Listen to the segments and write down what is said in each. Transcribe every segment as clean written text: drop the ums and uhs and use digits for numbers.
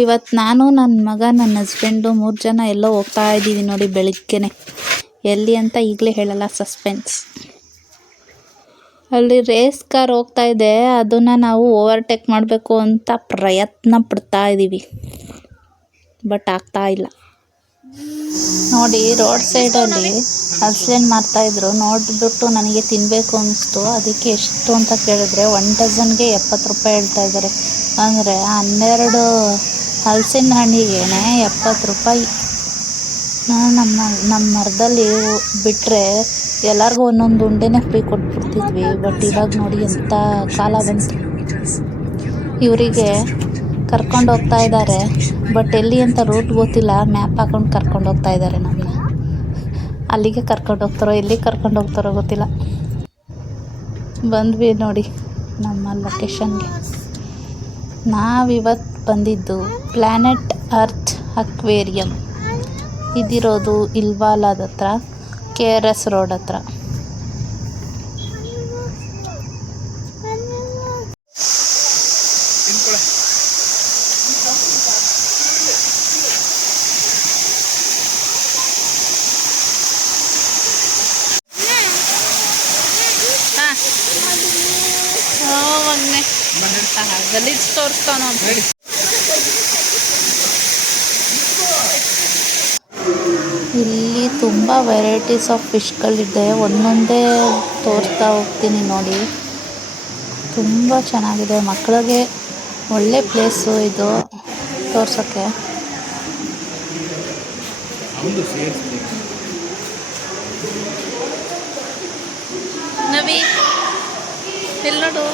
ಇವತ್ತು ನಾನು ನನ್ನ ಮಗ ನನ್ನ ಹಸ್ಬೆಂಡು 3 ಜನ ಎಲ್ಲೋ ಹೋಗ್ತಾ ಇದ್ದೀವಿ ನೋಡಿ ಬೆಳಿಗ್ಗೆನೆ. ಎಲ್ಲಿ ಅಂತ ಈಗಲೇ ಹೇಳಲ್ಲ, ಸಸ್ಪೆನ್ಸ್. ಅಲ್ಲಿ ರೇಸ್ ಕಾರ್ ಹೋಗ್ತಾ ಇದೆ, ಅದನ್ನು ನಾವು ಓವರ್ಟೇಕ್ ಮಾಡಬೇಕು ಅಂತ ಪ್ರಯತ್ನ ಪಡ್ತಾ ಇದ್ದೀವಿ, ಬಟ್ ಆಗ್ತಾ ಇಲ್ಲ. ನೋಡಿ ರೋಡ್ ಸೈಡಲ್ಲಿ ಹಲಸಿನ ಮಾರ್ತಾಯಿದ್ರು, ನೋಡಿಬಿಟ್ಟು ನನಗೆ ತಿನ್ನಬೇಕು ಅನ್ನಿಸ್ತು. ಅದಕ್ಕೆ ಎಷ್ಟು ಅಂತ ಕೇಳಿದ್ರೆ 1 ಡಜನ್ಗೆ 70 ರೂಪಾಯಿ ಹೇಳ್ತಾ ಇದ್ದಾರೆ. ಅಂದರೆ 12 ಹಲಸಿನ ಹಣ್ಣಿಗೆ 70 ರೂಪಾಯಿ. ನಮ್ಮ ಮರದಲ್ಲಿ ಬಿಟ್ಟರೆ ಎಲ್ಲರಿಗೂ ಒಂದೊಂದು ಉಂಡೆನೇ ಫ್ರೀ ಕೊಟ್ಬಿಡ್ತಿದ್ವಿ. ಬಟ್ ಇವಾಗ ನೋಡಿ ಎಂಥ ಕಾಲ ಬಂತು. ಇವರಿಗೆ ಕರ್ಕೊಂಡು ಹೋಗ್ತಾ ಇದ್ದಾರೆ, ಬಟ್ ಎಲ್ಲಿ ಅಂತ ರೂಟ್ ಗೊತ್ತಿಲ್ಲ. ಮ್ಯಾಪ್ ಹಾಕೊಂಡು ಕರ್ಕೊಂಡು ಹೋಗ್ತಾ ಇದ್ದಾರೆ ನಮ್ಮನ್ನ. ಅಲ್ಲಿಗೆ ಕರ್ಕೊಂಡು ಹೋಗ್ತಾರೋ ಎಲ್ಲಿಗೆ ಕರ್ಕೊಂಡು ಹೋಗ್ತಾರೋ ಗೊತ್ತಿಲ್ಲ. ಬಂದ್ವಿ ನೋಡಿ ನಮ್ಮ ಲೊಕೇಶನ್ಗೆ. ನಾವಿವತ್ತು ಬಂದಿದ್ದು ಪ್ಲ್ಯಾನೆಟ್ ಅರ್ತ್ ಅಕ್ವೇರಿಯಂ. ಇದಿರೋದು ಇಲ್ವಾಲದ ಹತ್ರ, KRS ರೋಡ್ ಹತ್ರ. ಗಲೀಜ್ ತೋರಿಸ್ತಾನ. ಇಲ್ಲಿ ತುಂಬ ವೆರೈಟೀಸ್ ಆಫ್ ಫಿಶ್ಗಳಿದೆ. ಒಂದೊಂದೇ ತೋರಿಸ್ತಾ ಹೋಗ್ತೀನಿ ನೋಡಿ. ತುಂಬ ಚೆನ್ನಾಗಿದೆ, ಮಕ್ಕಳಿಗೆ ಒಳ್ಳೆ ಪ್ಲೇಸು ಇದು ತೋರ್ಸೋಕ್ಕೆ. ನವಿ ಇಲ್ಲಿ ನೋಡು.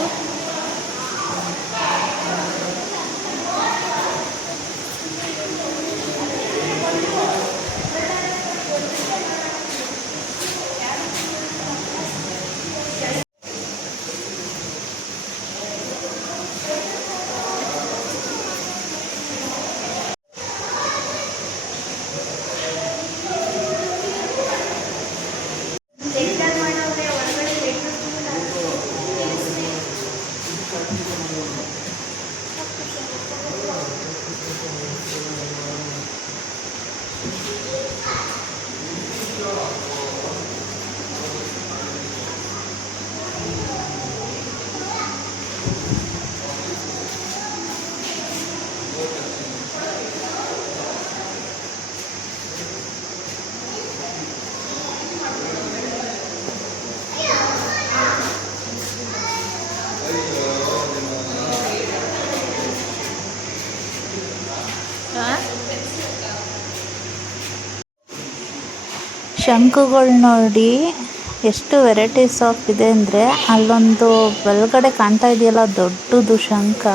ಶಂಕುಗಳು ನೋಡಿ ಎಷ್ಟು ವೆರೈಟೀಸ್ ಆಫ್ ಇದೆ ಅಂದರೆ, ಅಲ್ಲೊಂದು ಒಳಗಡೆ ಕಾಣ್ತಾ ಇದೆಯಲ್ಲ ದೊಡ್ಡದು ಶಂಖ,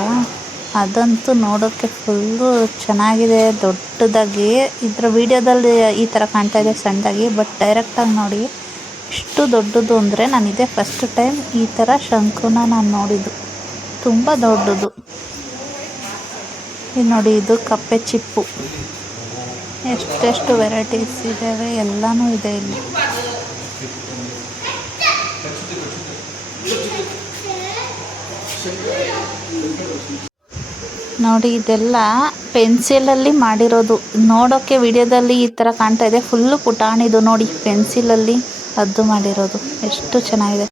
ಅದಂತೂ ನೋಡೋಕ್ಕೆ ಫುಲ್ಲು ಚೆನ್ನಾಗಿದೆ ದೊಡ್ಡದಾಗಿ. ಇದರ ವಿಡಿಯೋದಲ್ಲಿ ಈ ಥರ ಕಾಣ್ತಾ ಇದೆ ಸಣ್ಣದಾಗಿ, ಬಟ್ ಡೈರೆಕ್ಟಾಗಿ ನೋಡಿ ಎಷ್ಟು ದೊಡ್ಡದು ಅಂದರೆ, ನಾನು ಇದೇ ಫಸ್ಟ್ ಟೈಮ್ ಈ ಥರ ಶಂಕುನ ನಾನು ನೋಡಿದ್ದು. ತುಂಬ ದೊಡ್ಡದು. ಇದು ನೋಡಿ, ಇದು ಕಪ್ಪೆ ಚಿಪ್ಪು. ಎಷ್ಟೆಷ್ಟು ವೆರೈಟೀಸ್ ಇದ್ದಾವೆ, ಎಲ್ಲನೂ ಇದೆ ಇಲ್ಲಿ. ನೋಡಿ ಇದೆಲ್ಲ ಪೆನ್ಸಿಲಲ್ಲಿ ಮಾಡಿರೋದು. ನೋಡೋಕ್ಕೆ ವಿಡಿಯೋದಲ್ಲಿ ಈ ಥರ ಕಾಣ್ತಾ ಇದೆ, ಫುಲ್ಲು ಪುಟಾಣಿದು ನೋಡಿ, ಪೆನ್ಸಿಲಲ್ಲಿ ಅದು ಮಾಡಿರೋದು. ಎಷ್ಟು ಚೆನ್ನಾಗಿದೆ.